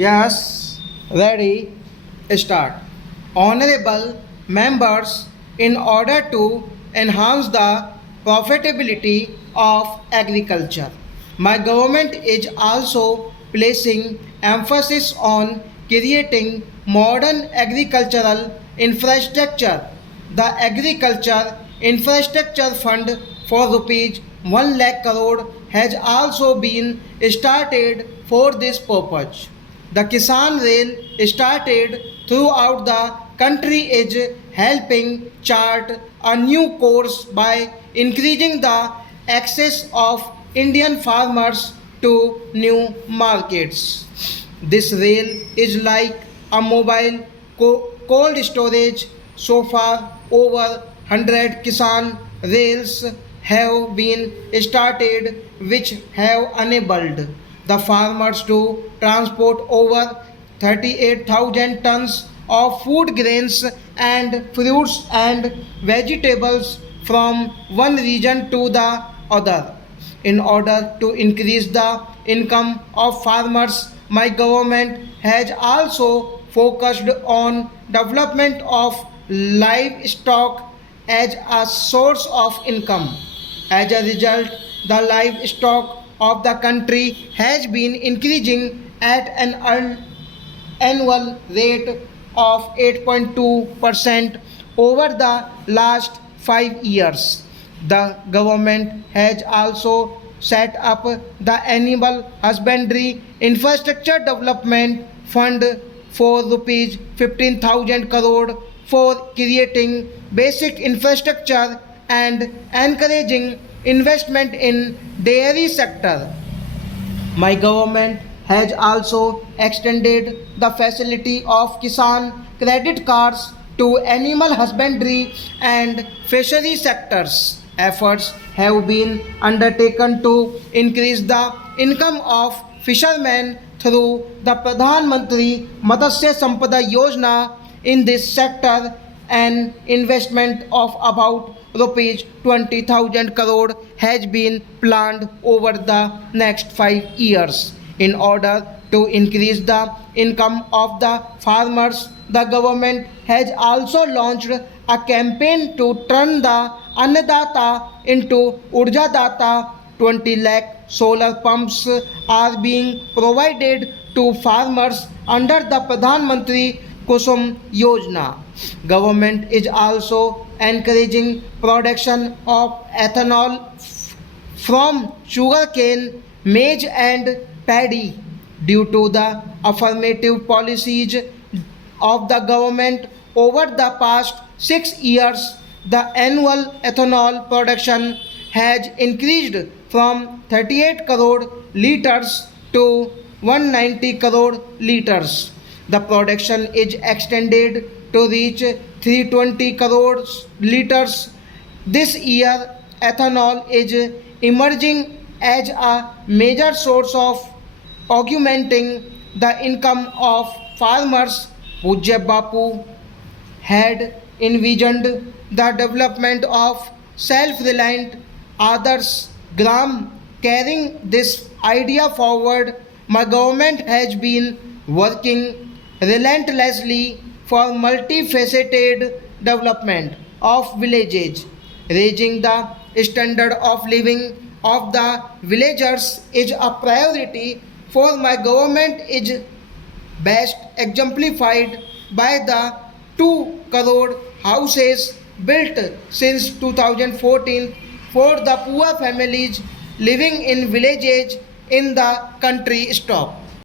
Yes, ready, start. Honorable members, in order to enhance the profitability of agriculture, my government is also placing emphasis on creating modern agricultural infrastructure. The Agriculture Infrastructure Fund for rupees 1 lakh crore has also been started for this purpose. The Kisan Rail started throughout the country is helping chart a new course by increasing the access of Indian farmers to new markets. This rail is like a mobile cold storage. So far, over 100 Kisan rails have been started which have enabled the farmers to transport over 38,000 tons of food grains and fruits and vegetables from one region to the other. In order to increase the income of farmers, my government has also focused on development of livestock as a source of income. As a result, the livestock of the country has been increasing at an annual rate of 8.2% over the last 5 years. The government has also set up the Animal Husbandry Infrastructure Development Fund for rupees 15,000 crore for creating basic infrastructure and encouraging investment in dairy sector. My government has also extended the facility of Kisan credit cards to animal husbandry and fishery sectors. Efforts have been undertaken to increase the income of fishermen through the Pradhan Mantri Matsya Sampada Yojana. In this sector, an investment of about rupees 20,000 crore has been planned over the next 5 years. In order to increase the income of the farmers, the government has also launched a campaign to turn the Annadata into Urjadata. 20 lakh solar pumps are being provided to farmers under the Pradhan Mantri Kusum Yojana. Government is also encouraging production of ethanol from sugarcane, maize and paddy. Due to the affirmative policies of the government over the past 6 years, the annual ethanol production has increased from 38 crore liters to 190 crore liters. The production is extended to reach 320 crore liters. This year, ethanol is emerging as a major source of augmenting the income of farmers. Pujya Bapu had envisioned the development of self-reliant Adarsh Gram. Carrying this idea forward, my government has been working relentlessly for multifaceted development of villages. Raising the standard of living of the villagers is a priority for my government is best exemplified by the 2 crore houses built since 2014 for the poor families living in villages in the country. Stop.